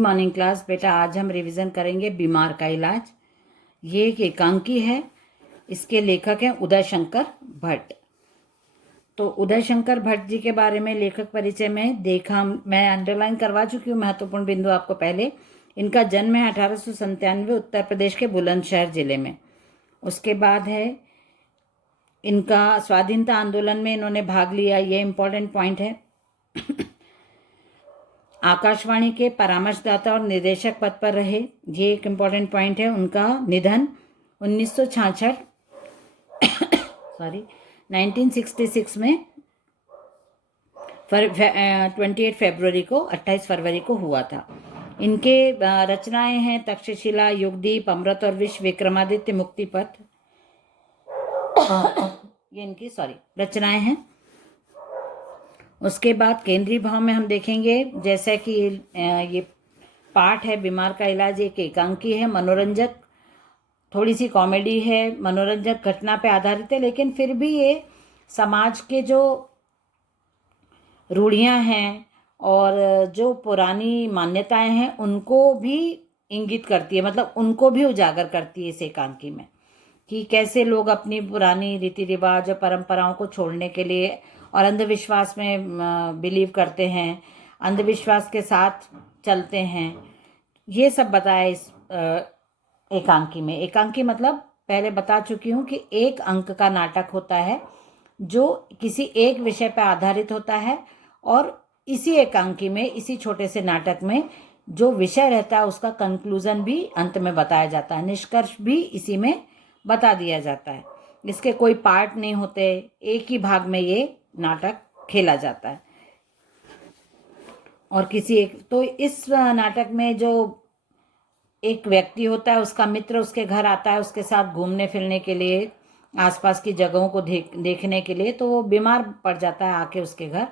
Morning class. बेटा आज हम रिवीजन करेंगे बीमार का इलाज। ये एक एकांकी है, इसके लेखक हैं उदय शंकर भट्ट। तो उदय शंकर भट्ट जी के बारे में लेखक परिचय में देखा, मैं अंडरलाइन करवा चुकी हूँ महत्वपूर्ण बिंदु आपको पहले। इनका जन्म है 1897 उत्तर प्रदेश के बुलंदशहर जिले में। उसके बाद है इनका स्वाधीनता आंदोलन में इन्होंने भाग लिया, ये इंपॉर्टेंट पॉइंट है। आकाशवाणी के परामर्शदाता और निर्देशक पद पर रहे, ये एक इम्पॉर्टेंट पॉइंट है। उनका निधन 1966 में 28 फरवरी को 28 फरवरी को हुआ था। इनके रचनाएं हैं तक्षशिला, युगदीप, अमृत और विश्व विक्रमादित्य, मुक्तिपथ। ये इनकी रचनाएं हैं। उसके बाद केंद्रीय भाव में हम देखेंगे, जैसे कि ये पाठ है बीमार का इलाज, एक एकांकी है, मनोरंजक, थोड़ी सी कॉमेडी है, मनोरंजक घटना पे आधारित है, लेकिन फिर भी ये समाज के जो रूढ़ियां हैं और जो पुरानी मान्यताएं हैं उनको भी इंगित करती है, मतलब उनको भी उजागर करती है इस एकांकी में, कि कैसे लोग अपनी पुरानी रीति रिवाज और परंपराओं को छोड़ने के लिए और अंधविश्वास में बिलीव करते हैं, अंधविश्वास के साथ चलते हैं। ये सब बताया इस एकांकी में। एकांकी मतलब पहले बता चुकी हूँ कि एक अंक का नाटक होता है जो किसी एक विषय पर आधारित होता है, और इसी एकांकी में, इसी छोटे से नाटक में जो विषय रहता है उसका कंक्लूजन भी अंत में बताया जाता है, निष्कर्ष भी इसी में बता दिया जाता है। इसके कोई पार्ट नहीं होते, एक ही भाग में ये नाटक खेला जाता है। और किसी एक, तो इस नाटक में जो एक व्यक्ति होता है, उसका मित्र उसके घर आता है उसके साथ घूमने फिरने के लिए, आसपास की जगहों को देखने के लिए, तो वो बीमार पड़ जाता है आके उसके घर।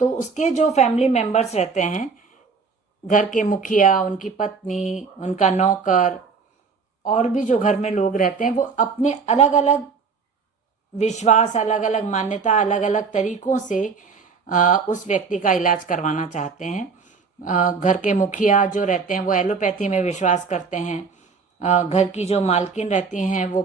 तो उसके जो फैमिली मेंबर्स रहते हैं, घर के मुखिया, उनकी पत्नी, उनका नौकर और भी जो घर में लोग रहते हैं, वो अपने अलग अलग विश्वास, अलग अलग मान्यता, अलग अलग तरीकों से उस व्यक्ति का इलाज करवाना चाहते हैं। घर के मुखिया जो रहते हैं वो एलोपैथी में विश्वास करते हैं। घर की जो मालकिन रहती हैं वो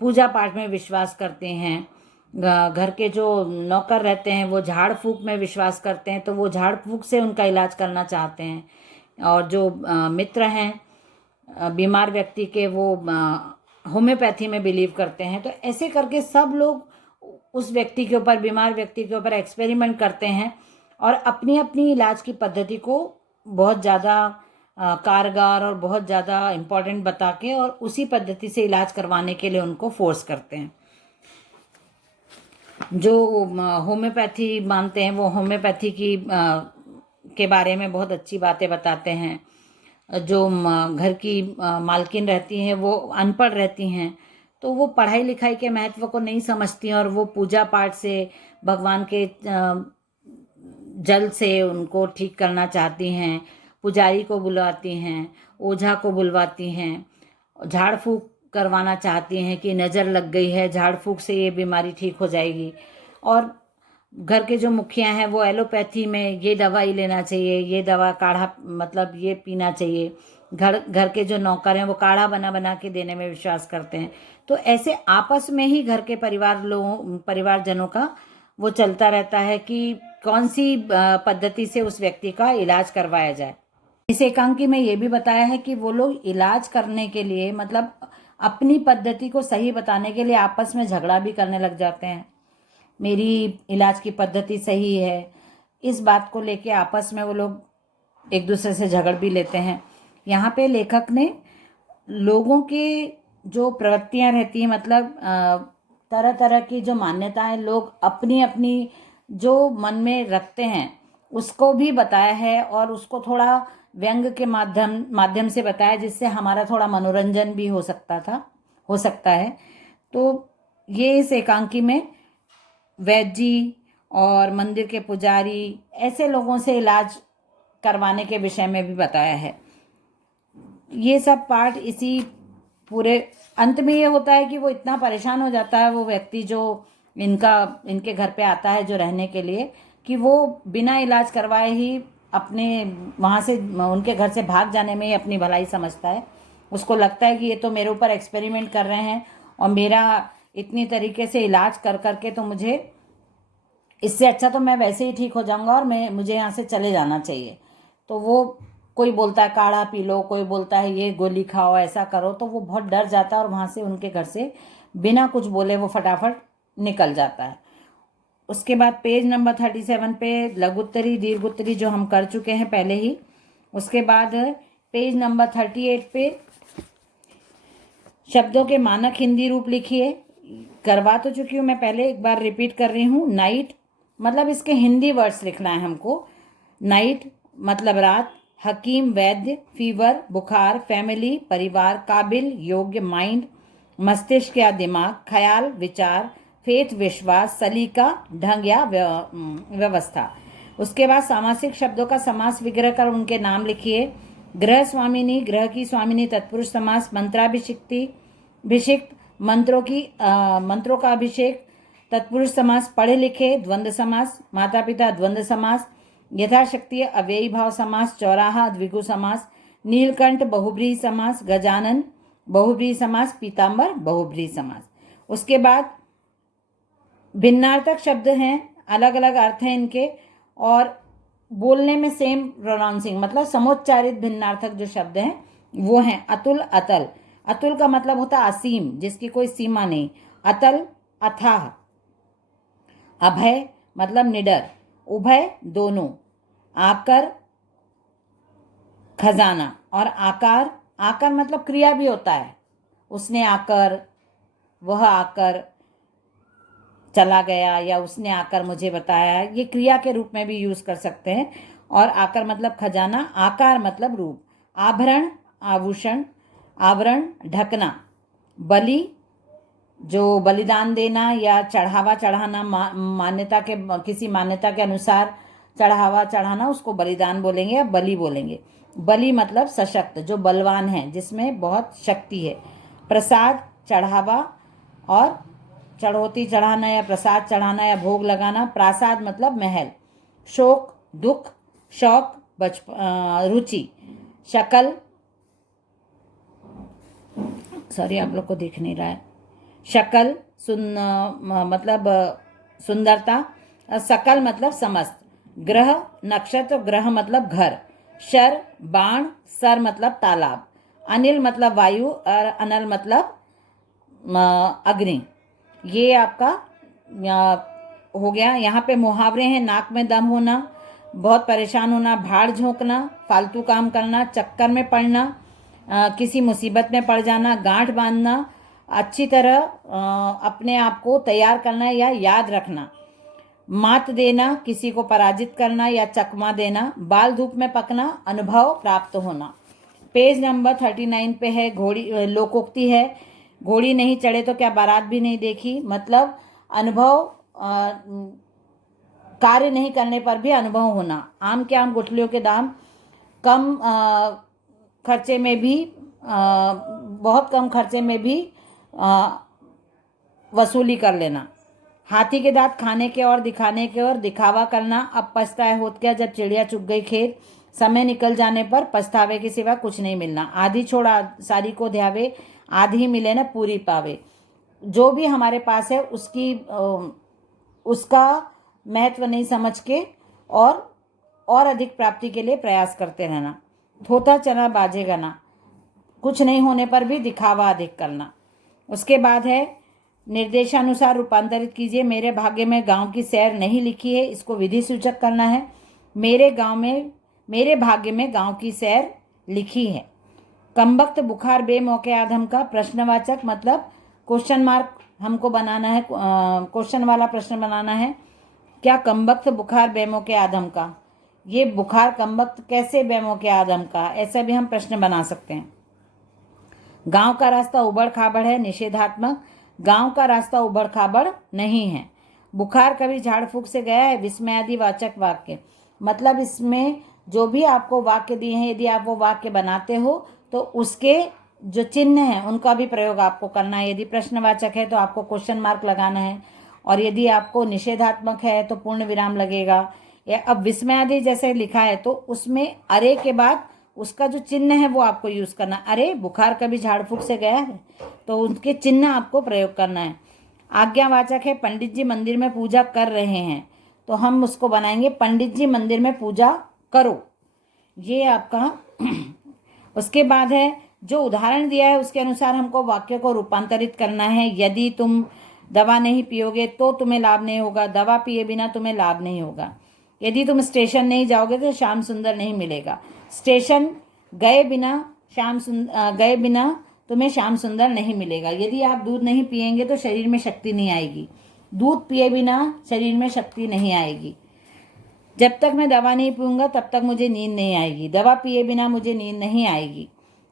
पूजा पाठ में विश्वास करते हैं। घर के जो नौकर रहते हैं वो झाड़ फूक में विश्वास करते हैं, तो वो झाड़ फूक से उनका इलाज करना चाहते हैं। और जो मित्र हैं बीमार व्यक्ति के, वो होम्योपैथी में बिलीव करते हैं। तो ऐसे करके सब लोग उस व्यक्ति के ऊपर, बीमार व्यक्ति के ऊपर एक्सपेरिमेंट करते हैं और अपनी अपनी इलाज की पद्धति को बहुत ज़्यादा कारगर और बहुत ज़्यादा इम्पोर्टेंट बता के और उसी पद्धति से इलाज करवाने के लिए उनको फोर्स करते हैं। जो होम्योपैथी मानते हैं वो होम्योपैथी के बारे में बहुत अच्छी बातें बताते हैं। जो घर की मालकिन रहती हैं वो अनपढ़ रहती हैं, तो वो पढ़ाई लिखाई के महत्व को नहीं समझती हैं और वो पूजा पाठ से, भगवान के जल से उनको ठीक करना चाहती हैं। पुजारी को बुलवाती हैं, ओझा को बुलवाती हैं, झाड़ फूक करवाना चाहती हैं कि नज़र लग गई है, झाड़ फूक से ये बीमारी ठीक हो जाएगी। और घर के जो मुखिया हैं वो एलोपैथी में ये दवाई लेना चाहिए, ये दवा काढ़ा, मतलब ये पीना चाहिए। घर के जो नौकर हैं वो काढ़ा बना बना के देने में विश्वास करते हैं। तो ऐसे आपस में ही घर के परिवारजनों का वो चलता रहता है कि कौन सी पद्धति से उस व्यक्ति का इलाज करवाया जाए। इस एकांकी में ये भी बताया है कि वो लोग इलाज करने के लिए, मतलब अपनी पद्धति को सही बताने के लिए आपस में झगड़ा भी करने लग जाते हैं। मेरी इलाज की पद्धति सही है, इस बात को लेके आपस में वो लोग एक दूसरे से झगड़ भी लेते हैं। यहाँ पे लेखक ने लोगों के जो प्रवृत्तियाँ रहती हैं, मतलब तरह तरह की जो मान्यताएं लोग अपनी अपनी जो मन में रखते हैं उसको भी बताया है, और उसको थोड़ा व्यंग के माध्यम से बताया, जिससे हमारा थोड़ा मनोरंजन भी हो सकता है। तो ये इस एकांकी में वैद्य जी और मंदिर के पुजारी, ऐसे लोगों से इलाज करवाने के विषय में भी बताया है। ये सब पाठ इसी पूरे अंत में ये होता है कि वो इतना परेशान हो जाता है वो व्यक्ति जो इनके घर पे आता है जो रहने के लिए, कि वो बिना इलाज करवाए ही अपने वहाँ से उनके घर से भाग जाने में ही अपनी भलाई समझता है। उसको लगता है कि ये तो मेरे ऊपर एक्सपेरिमेंट कर रहे हैं और मेरा इतनी तरीके से इलाज कर करके तो मुझे इससे अच्छा तो मैं वैसे ही ठीक हो जाऊंगा और मुझे यहाँ से चले जाना चाहिए। तो वो कोई बोलता है काढ़ा पी लो, कोई बोलता है ये गोली खाओ, ऐसा करो, तो वो बहुत डर जाता है और वहाँ से उनके घर से बिना कुछ बोले वो फटाफट निकल जाता है। उसके बाद पेज नंबर 37 पे लघुत्तरी दीर्घोत्तरी जो हम कर चुके हैं पहले ही। उसके बाद पेज नंबर 38 पे शब्दों के मानक हिंदी रूप लिखिए। करवा तो चुकी हूँ मैं पहले, एक बार रिपीट कर रही हूँ। नाइट मतलब इसके हिंदी वर्ड्स लिखना है हमको। नाइट मतलब रात, हकीम वैद्य, फीवर बुखार, फैमिली परिवार, काबिल योग्य माइंड मस्तिष्क या दिमाग, ख्याल विचार, फेथ विश्वास, सलीका ढंग या व्यवस्था। उसके बाद सामासिक शब्दों का समास विग्रह कर उनके नाम लिखिए। ग्रह स्वामिनी, ग्रह की स्वामिनी तत्पुरुष समास। मंत्रों का अभिषेक तत्पुरुष समास। पढ़े लिखे द्वंद्व समास। माता पिता द्वंद्व समास। यथाशक्ति अव्ययी भाव समास। चौराहा द्विगु समास। नीलकंठ बहुब्रीहि समास। गजानन बहुब्रीहि समास। पीताम्बर बहुब्रीहि समास। उसके बाद भिन्नार्थक शब्द हैं, अलग अलग अर्थ हैं इनके और बोलने में सेम प्रोनाउंसिंग, मतलब समोच्चारित भिन्नार्थक जो शब्द हैं वो हैं अतुल अतल। अतुल का मतलब होता है असीम, जिसकी कोई सीमा नहीं। अतल अथाह। अभय मतलब निडर। उभय दोनों। आकर खजाना। और आकार, आकर मतलब क्रिया भी होता है। उसने आकर, वह आकर चला गया, या उसने आकर मुझे बताया, ये क्रिया के रूप में भी यूज कर सकते हैं। और आकर मतलब खजाना, आकार मतलब रूप। आभरण आभूषण, आवरण ढकना। बलि जो बलिदान देना या चढ़ावा चढ़ाना, मान्यता के किसी मान्यता के अनुसार चढ़ावा चढ़ाना, उसको बलिदान बोलेंगे या बलि बोलेंगे। बलि मतलब सशक्त, जो बलवान है, जिसमें बहुत शक्ति है। प्रसाद चढ़ावा और चढ़ौती चढ़ाना या प्रसाद चढ़ाना या भोग लगाना। प्रासाद मतलब महल। शोक दुख, शौक रुचि। शकल, सॉरी आप लोग को दिख नहीं रहा है। शकल मतलब सुंदरता। सकल मतलब समस्त। ग्रह नक्षत्र, ग्रह मतलब घर। शर बाण, सर मतलब तालाब। अनिल मतलब वायु और अनल मतलब अग्नि। ये आपका हो गया। यहाँ पे मुहावरे हैं। नाक में दम होना, बहुत परेशान होना, भाड़ झोंकना, फालतू काम करना, चक्कर में पड़ना, किसी मुसीबत में पड़ जाना, गांठ बांधना, अच्छी तरह अपने आप को तैयार करना या याद रखना। मात देना, किसी को पराजित करना या चकमा देना। बाल धूप में पकना, अनुभव प्राप्त होना। पेज नंबर 39 पे है घोड़ी लोकोक्ति है। घोड़ी नहीं चढ़े तो क्या बारात भी नहीं देखी। मतलब अनुभव, कार्य नहीं करने पर भी अनुभव होना। आम के आम गुठलियों के दाम, कम खर्चे में भी बहुत कम खर्चे में भी वसूली कर लेना। हाथी के दांत खाने के और दिखाने के और दिखावा करना। अब पछताए होत क्या जब चिड़िया चुग गई खेत। समय निकल जाने पर पछतावे के सिवा कुछ नहीं मिलना। आधी छोड़ सारी को ध्यावे, आधी मिले न पूरी पावे। जो भी हमारे पास है उसका महत्व नहीं समझ के और अधिक प्राप्ति के लिए प्रयास करते रहना। थोथा चना बाजेगा ना, कुछ नहीं होने पर भी दिखावा अधिक करना। उसके बाद है निर्देशानुसार रूपांतरित कीजिए। मेरे भाग्य में गांव की सैर नहीं लिखी है, इसको विधि सूचक करना है। मेरे भाग्य में गांव की सैर लिखी है। कमबख्त बुखार बेमौके आधम का, प्रश्नवाचक मतलब क्वेश्चन मार्क हमको बनाना है, क्वेश्चन वाला प्रश्न बनाना है। क्या कमबख्त बुखार बेमौके आधम का, ये बुखार कमबख्त कैसे बेमौके आदम का, ऐसा भी हम प्रश्न बना सकते हैं। गांव का रास्ता उबड़ खाबड़ है, निषेधात्मक। गांव का रास्ता उबड़ खाबड़ नहीं है। बुखार कभी झाड़ फूक से गया है, विस्मयादि वाचक वाक्य। मतलब इसमें जो भी आपको वाक्य दिए हैं, यदि आप वो वाक्य बनाते हो तो उसके जो चिन्ह हैं उनका भी प्रयोग आपको करना है। यदि प्रश्नवाचक है तो आपको क्वेश्चन मार्क लगाना है, और यदि आपको निषेधात्मक है तो पूर्ण विराम लगेगा। या अब विस्मयादि जैसे लिखा है तो उसमें अरे के बाद उसका जो चिन्ह है वो आपको यूज़ करना। अरे बुखार कभी झाड़ फूक से गया है तो उनके चिन्ह आपको प्रयोग करना है। आज्ञावाचक है पंडित जी मंदिर में पूजा कर रहे हैं तो हम उसको बनाएंगे पंडित जी मंदिर में पूजा करो, ये आपका। उसके बाद है जो उदाहरण दिया है उसके अनुसार हमको वाक्य को रूपांतरित करना है। यदि तुम दवा नहीं पियोगे तो तुम्हें लाभ नहीं होगा, दवा पिए बिना तुम्हें लाभ नहीं होगा। यदि तुम स्टेशन नहीं जाओगे तो श्याम सुंदर नहीं मिलेगा। स्टेशन गए बिना तुम्हें श्याम सुंदर नहीं मिलेगा। यदि आप दूध नहीं पिएंगे तो शरीर में शक्ति नहीं आएगी, दूध पिए बिना शरीर में शक्ति नहीं आएगी। जब तक मैं दवा नहीं पीऊँगा तब तक मुझे नींद नहीं आएगी, दवा पिए बिना मुझे नींद नहीं आएगी।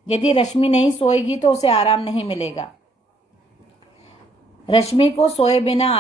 यदि रश्मि नहीं सोएगी तो उसे आराम नहीं मिलेगा, रश्मि को सोए बिना